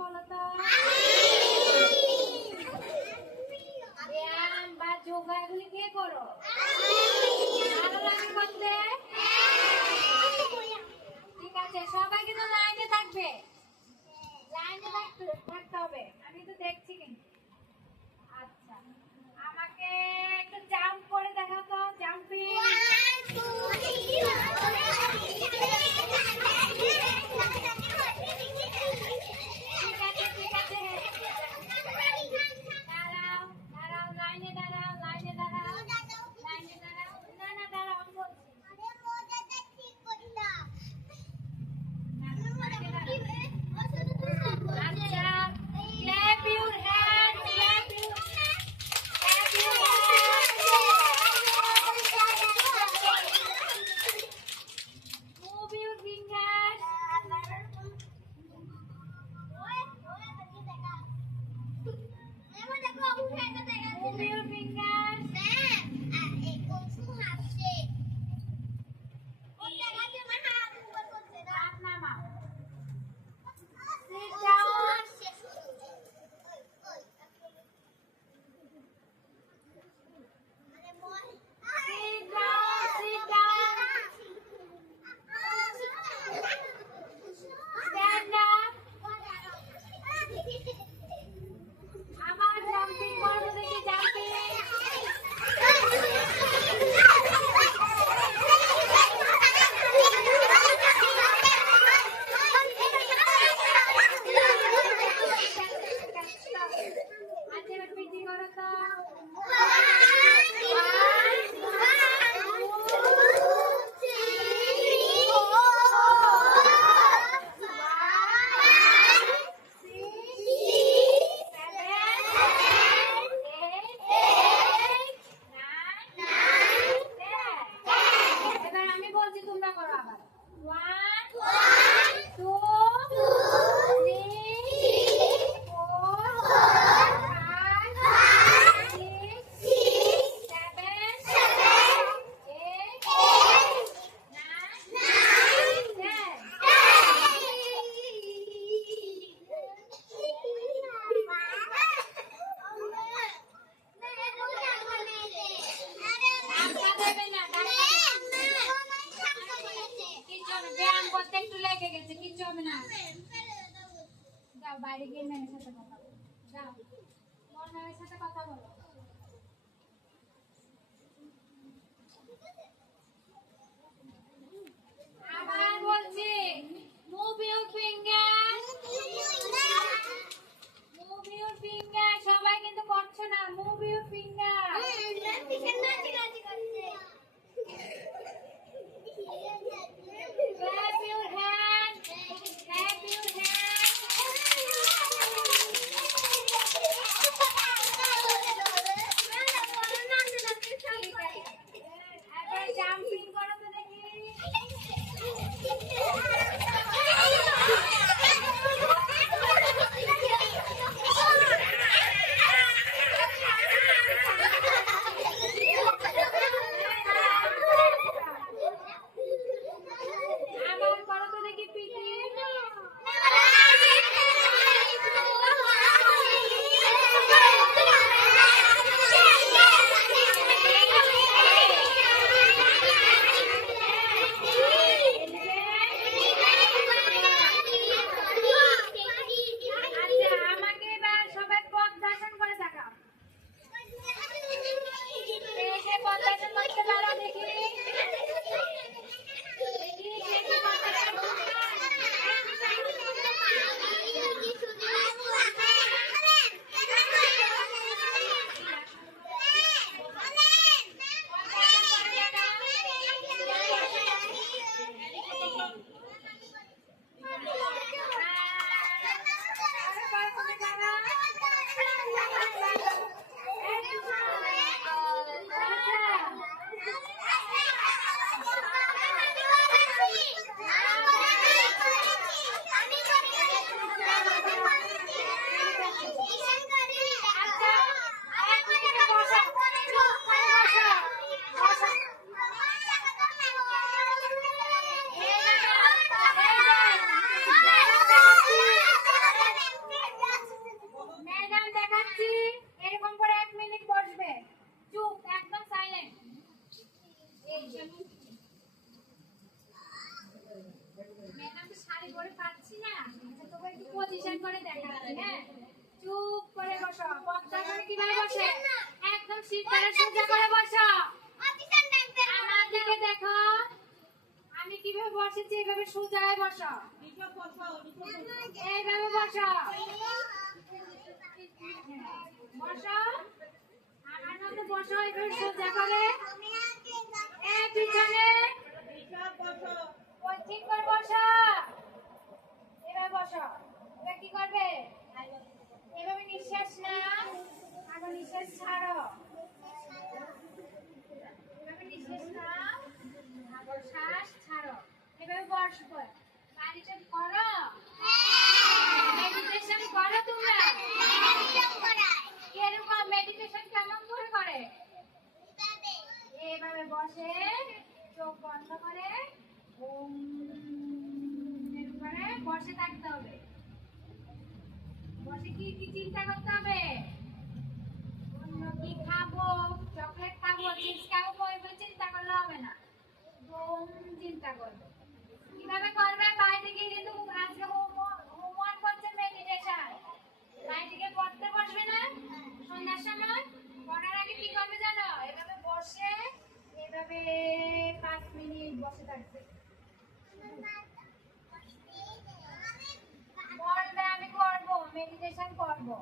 বলো তো? ব্যায়াম বা যোগা এগুলি কে করো? ভালো লাগে করতে? ঠিক আছে, সবাই কিন্তু লাইনে থাকবে, লাইনে থাকতে হবে। আমি তো দেখছি কিন্তু। আচ্ছা, আমাকে একটু জাম্প করে দেখাও তো, জাম্পিং। Move your fingers. বাইরে গিয়ে ম্যামের সাথে কথা বলো, যাও তোমার ম্যামের সাথে কথা বলো। আবার বলছি, move your finger, move your finger. সবাই কিন্তু করছো না, move your finger. Clap your hand, clap your hand. Jumping করো তো দেখি। আবার করো তো দেখি পিঠে। করে বসো। আমার দিকে দেখো, আমি কিভাবে বসেছি, এভাবে সোজা হয়ে বসো। এইভাবে বসো, বসো আমার মতো বসো, এইভাবে সোজা করে। এই পিছনে ওই ঠিক করে বসো, এভাবে বসো। এবার কি করবে? এভাবে নিঃশ্বাস নাও, আবার নিঃশ্বাস ছাড়ো। এভাবে নিঃশ্বাস নাও, আবার শ্বাস ছাড়ো। এভাবে বসবো। বাড়িতে করো, মেডিটেশন করো তোমরা? এরকম মেডিটেশন কেমন করে করে? এইভাবে বসে, চোখ বন্ধ করে, ওম এরকম করে বসে থাকতে হবে। বসে কি কি চিন্তা করতে হবে? অন্য কি খাবো, চকলেট খাবো, চিপস খাবো, এগুলো চিন্তা করলে হবে না। ওম চিন্তা করবে। কিভাবে করবে? বাইরে গিয়ে কিন্তু আজকে হোমওয়ার্ক করছে মেডিটেশন। বাইরে গিয়ে পড়তে বসবে না সন্ধ্যার সময়? পড়ার আগে কি করবে জানো? এভাবে বসে, এভাবে 5 মিনিট বসে থাকবে। বলবে আমি করবো, মেডিটেশন করবো।